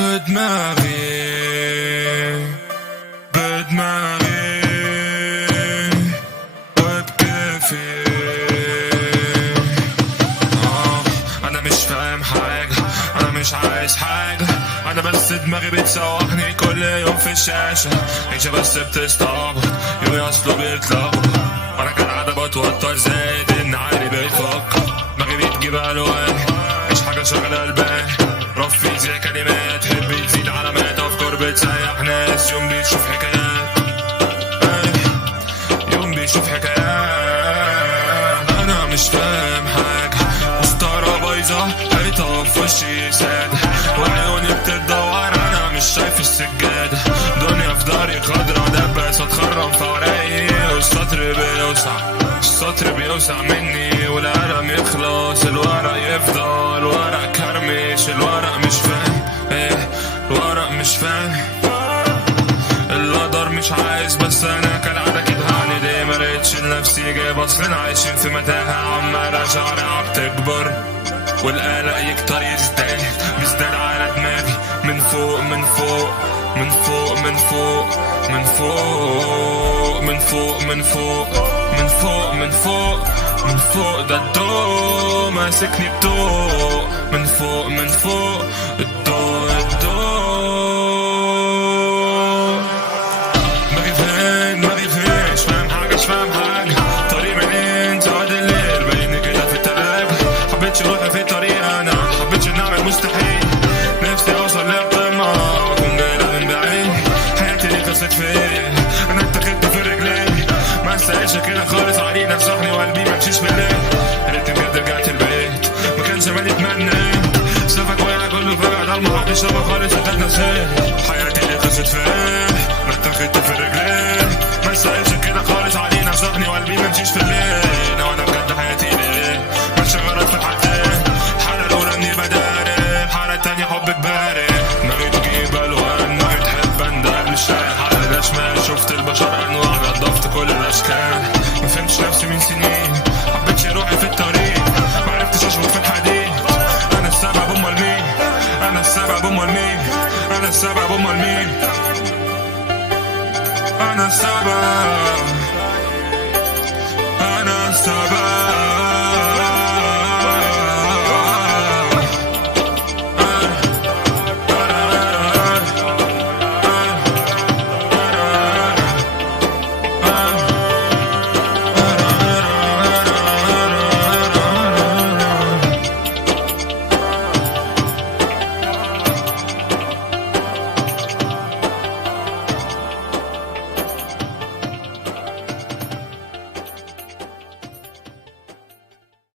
بدماغي بدماغي وبكيفي. انا مش فاهم حاجة، انا مش عايز حاجة، انا بس دماغي بتسوحني كل يوم في الشاشة. عيشة بس بتستعبط، يومي اصله بيتلخبط، انا كالعادة بتوتر زايد ان عقلي بيفكر. دماغي بتجيب الوان، مش حاجة شغلة البال، رفي زي كلمات هب تزيد علامات، افكار بتسيح ناس، يوم بيشوف حكايات، يوم بيشوف حكايات. انا مش فاهم حاجة، مسطرة بايظة حيطة في وشي سادة، وعيوني بتدور انا مش شايف السجادة. دنيا في داري خضرا دبس اتخرم في ورقي، والسطر بيوسع، السطر بيوسع مني، والقلم يخلص الورق يفضل ورق كرمش. الورق مش فاهم ايه، الورق مش فاهم، القدر مش عايز، بس انا كالعادة كده هعند. ما لقيتش لنفسي جايب، اصلنا عايشين في متاهة، عمالة شوارع بتكبر والقلق يكتر يزداد على دماغي، من فوق من فوق من فوق من فوق من فوق من فوق من فوق من فوق من فوق من فوق. ده الضوء ماسكني بضوء، من فوق من فوق الضوء دماغي فين دماغي فين، مش فاهم حاجة مش فاهم حاجة. طريق منين سواد الليل باين كده في التلاجة، حبيتش روحي في طريق انا حبيتش نعمل مستحيل، نفسي اوصل للقمة واكون جايلها من بعيد. حياتي دي خلصت فين، انا اتخدت في رجلي، ما استاهلش كده خالص، علي نفسحني وقلبي ممشيش بالليل. يا ريتني بجد رجعت البيت، ما كانش زماني اتمنيت، سفك وقع كله فجأة ضلمة محدش شافها خالص وتاك نفسي. حياتي دي خلصت فين، انا اتخدت في رجلي، ما استاهلش كده خالص، علي نفسحني وقلبي ممشيش بالليل. وانا بجد حياتي ليه ماشية غلط في الحالتين، الحالة الأولى إني بداري، الحالة التانية حبك باري. دماغي تجيب ألوان، دماغي تحب أندل، مش لاقي حل لا شمال، شفت البشر أنواع نضفت كل الأشكال. ما فهمتش نفسي من سنين، حبيتش روحي في الطريق، معرفتش أشبك في الحديد. أنا السبب أمال مين، أنا السبب أمال مين، أنا السبب أمال مين، أنا السبب، أنا السبب.